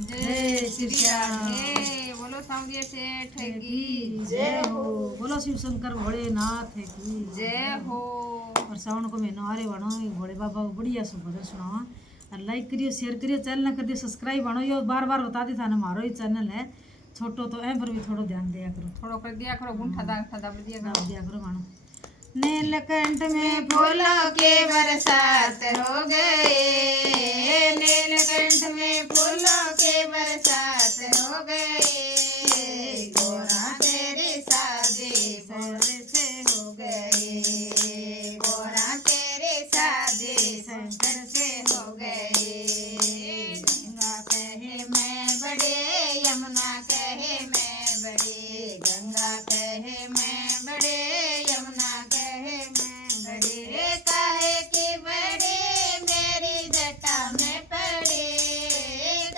जय श्री राम। बोलो सांवरिया सेठ की जय हो। बोलो शिव शंकर भोलेनाथ की जय हो। और सावन को महीना आ रहे बनो भोले बाबा को बढ़िया सो भजन सुनावा और लाइक करियो शेयर करियो चैनल कर दियो सब्सक्राइब बनो यो बार बार बता दी था हमारो ही चैनल है छोटो तो ए पर भी थोड़ा ध्यान दिया करो थोड़ा कर दिया करो गुंठा दब दिया करो मानो। नीलकंठ में फूलों के बरसात हो गए, नीलकंठ में फूलों के बरसात हो गए, गोरा तेरे शादी भोले से हो गए, गोरा तेरे शादी शंकर से हो गए। गंगा कहे मैं बड़े, यमुना कहे मैं बड़े, गंगा कहे मैं बड़े, यमुना कहे मैं बड़े, काहे कि बड़े मेरी जटा में पड़े,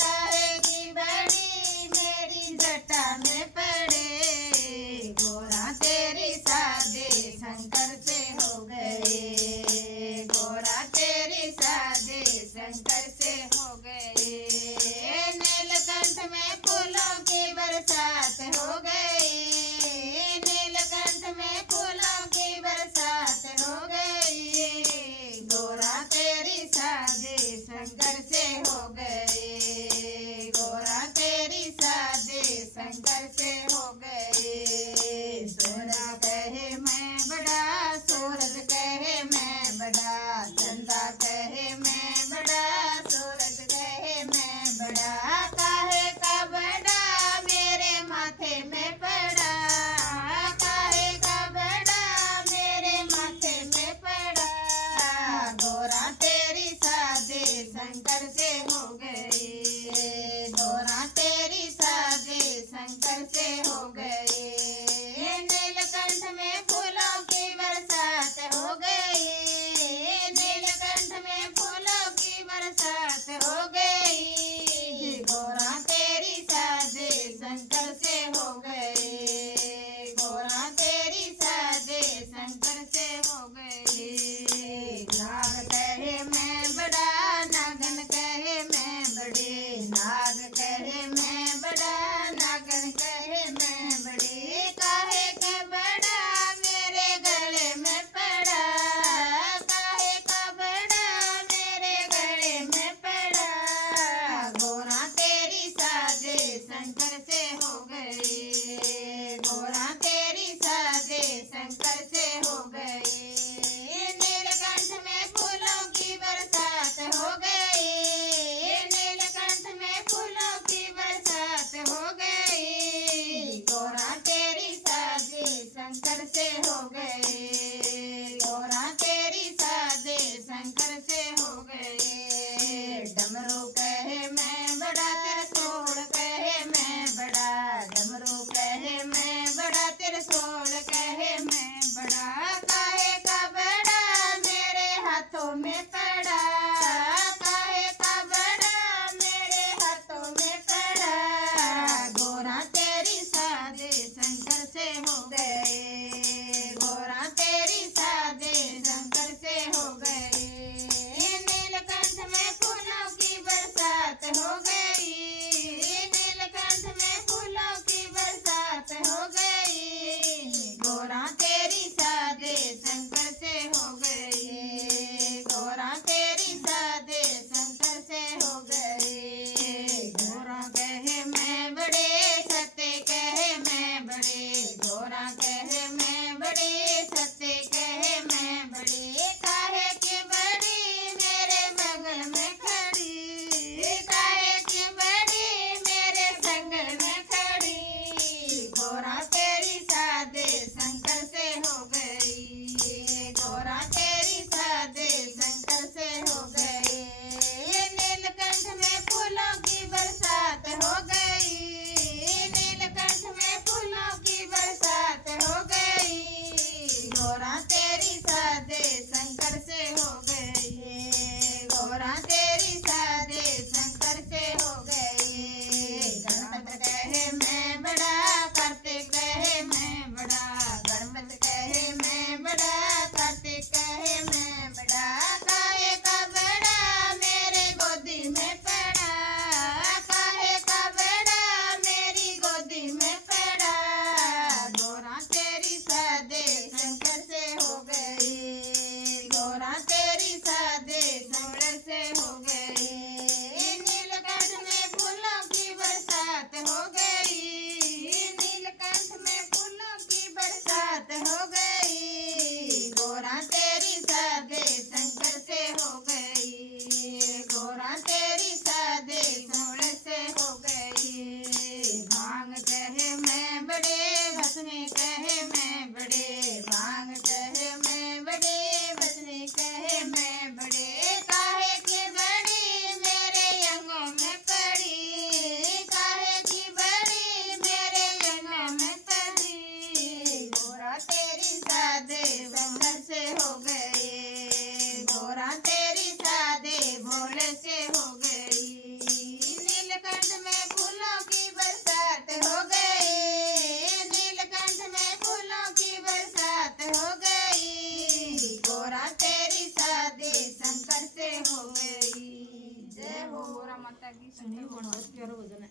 काहे कि बड़ी मेरी माता की सुनियो बहुत प्यारा भजन है।